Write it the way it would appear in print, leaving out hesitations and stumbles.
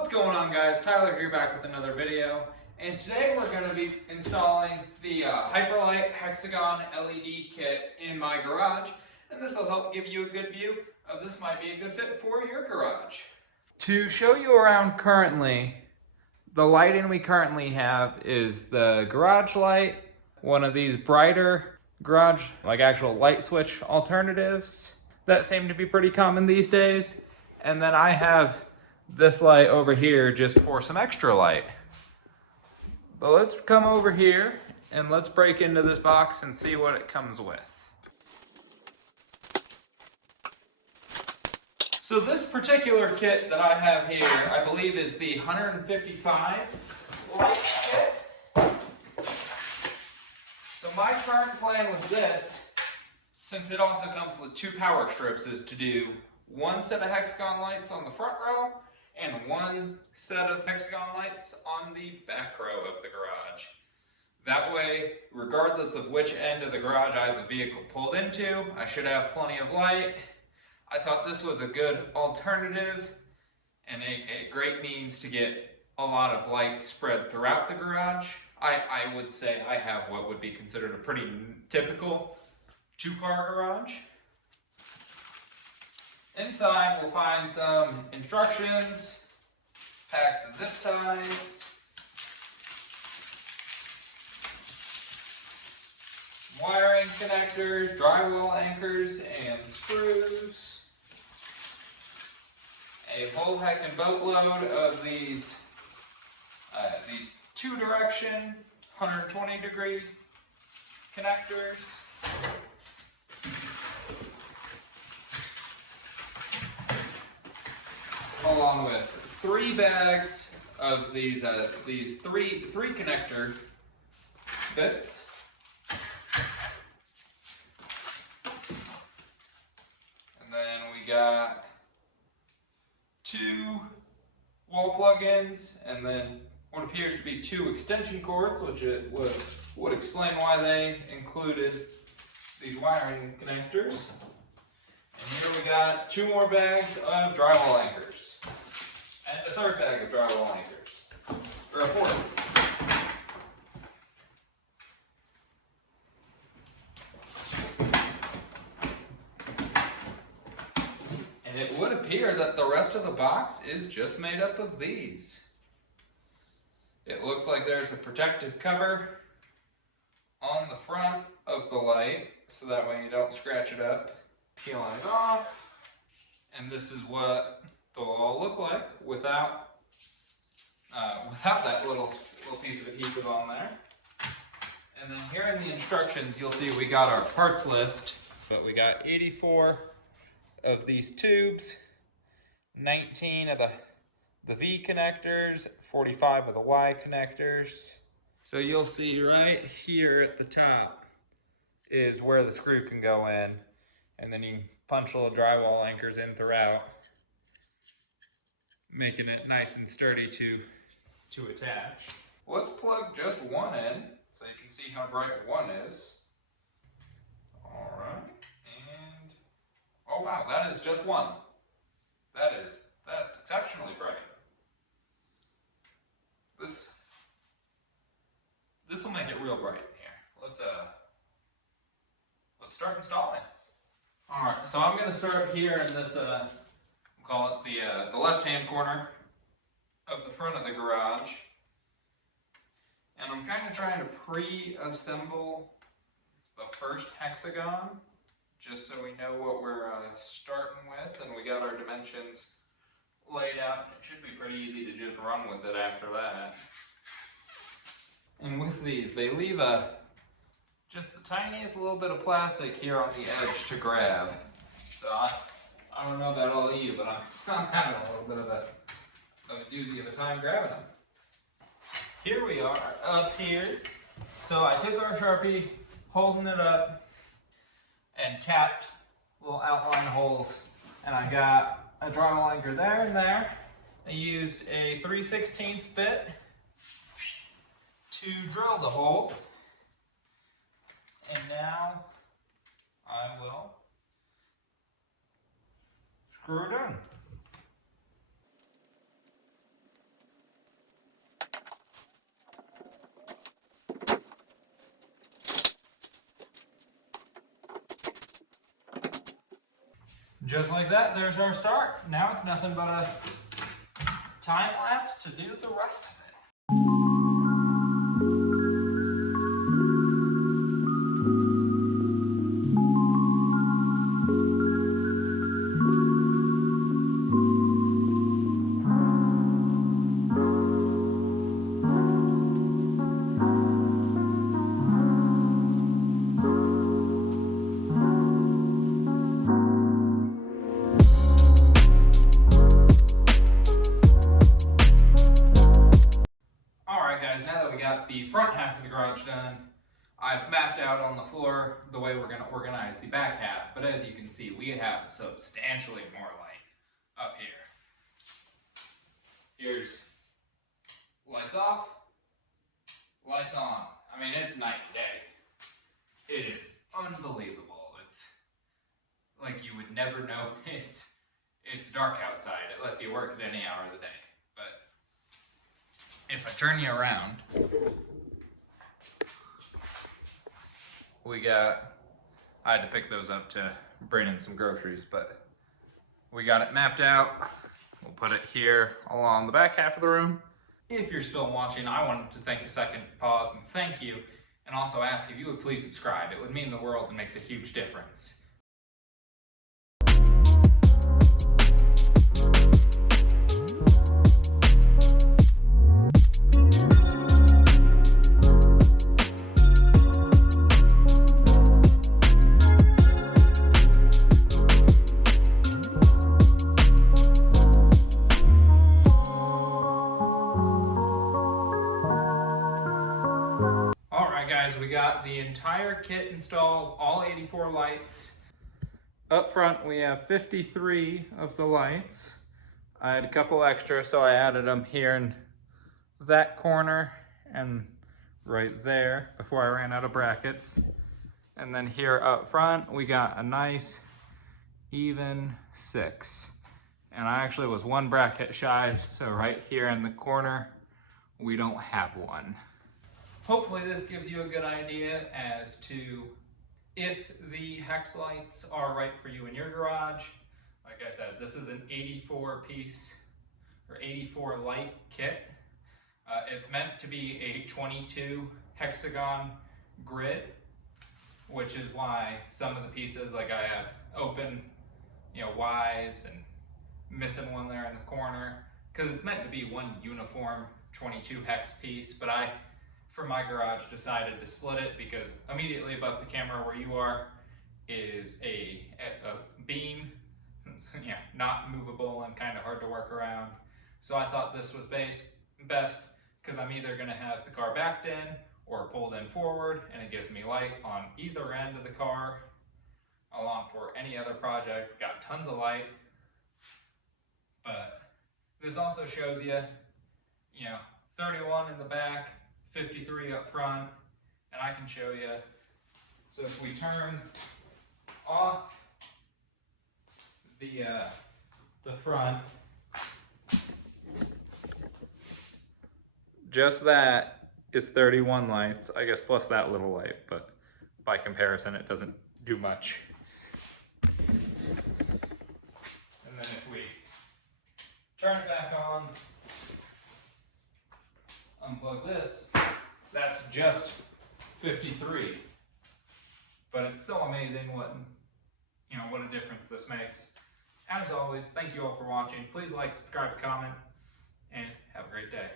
What's going on, guys? Tyler here, back with another video, and today we're going to be installing the Hyperlight Hexagon LED kit in my garage, and this will help give you a good view of this might be a good fit for your garage. To show you around currently, the lighting we currently have is the garage light, one of these brighter garage, like actual light switch alternatives that seem to be pretty common these days, and then I have this light over here just for some extra light. But let's come over here and let's break into this box and see what it comes with. So this particular kit that I have here, I believe is the 155 light kit. So my current plan with this, since it also comes with two power strips, is to do one set of hexagon lights on the front row and one set of hexagon lights on the back row of the garage. That way, regardless of which end of the garage I have a vehicle pulled into, I should have plenty of light. I thought this was a good alternative and a great means to get a lot of light spread throughout the garage. I would say I have what would be considered a pretty typical two-car garage. Inside we'll find some instructions, packs of zip ties, wiring connectors, drywall anchors and screws, a whole heckin' boatload of these two-direction 120-degree connectors, along with 3 bags of these three connector bits, and then we got 2 wall plug-ins, and then what appears to be 2 extension cords, which it would explain why they included these wiring connectors. And here we got 2 more bags of drywall anchors. And a 3rd bag of drywall anchors. Or a 4th. And it would appear that the rest of the box is just made up of these. It looks like there's a protective cover on the front of the light, so that way you don't scratch it up. Peeling it off, and this is what they'll all look like without that little piece of adhesive on there. And then here in the instructions, you'll see we got our parts list, but we got 84 of these tubes, 19 of the V connectors, 45 of the Y connectors. So you'll see right here at the top is where the screw can go in. And then you can punch little drywall anchors in throughout, making it nice and sturdy to attach. Let's plug just one in so you can see how bright one is. Alright, and oh wow, that is just one. That's exceptionally bright. This will make it real bright in here. Let's start installing. Alright, so I'm going to start here in this, we'll call it the left-hand corner of the front of the garage. And I'm kind of trying to pre-assemble the first hexagon, just so we know what we're starting with, and we got our dimensions laid out, and it should be pretty easy to just run with it after that. And with these, they leave just the tiniest little bit of plastic here on the edge to grab. So I don't know about all of you, but I'm having a little bit of a doozy of a time grabbing them. Here we are up here. So I took our Sharpie, holding it up, and tapped little outline holes, and I got a drywall anchor there and there. I used a 3/16 bit to drill the hole. And now I will screw it in. just like that, there's our start. Now it's nothing but a time lapse to do the rest of it. Alright guys, now that we got the front half of the garage done, I've mapped out on the floor the way we're going to organize the back half, but as you can see, we have substantially more light up here. Here's lights off, lights on. I mean, it's night and day. It is unbelievable. It's like you would never know it's dark outside. It lets you work at any hour of the day. But if I turn you around, I had to pick those up to bring in some groceries, but we got it mapped out. We'll put it here along the back half of the room. If you're still watching, I wanted to take a second to pause and thank you, and also ask if you would please subscribe. It would mean the world and makes a huge difference. Guys, we got the entire kit installed, all 84 lights. Up front we have 53 of the lights. I had a couple extra, so I added them here in that corner and right there before I ran out of brackets. And then here up front we got a nice even 6. And I actually was 1 bracket shy, so right here in the corner we don't have one. Hopefully this gives you a good idea as to if the hex lights are right for you in your garage. Like I said, this is an 84 piece or 84 light kit. It's meant to be a 22 hexagon grid, which is why some of the pieces, like I have open, Ys and missing one there in the corner, because it's meant to be one uniform 22 hex piece, but I, for my garage, decided to split it because immediately above the camera where you are is a beam, not movable and kind of hard to work around. So I thought this was best because I'm either going to have the car backed in or pulled in forward, and it gives me light on either end of the car, along for any other project. Got tons of light, but this also shows you, 31 in the back, 53 up front, and I can show you. So if we turn off the front, just that is 31 lights, I guess, plus that little light, but by comparison it doesn't do much. And then if we turn it back on, unplug this, that's just 53. But it's so amazing what a difference this makes. As always, thank you all for watching. Please like, subscribe, comment, and have a great day.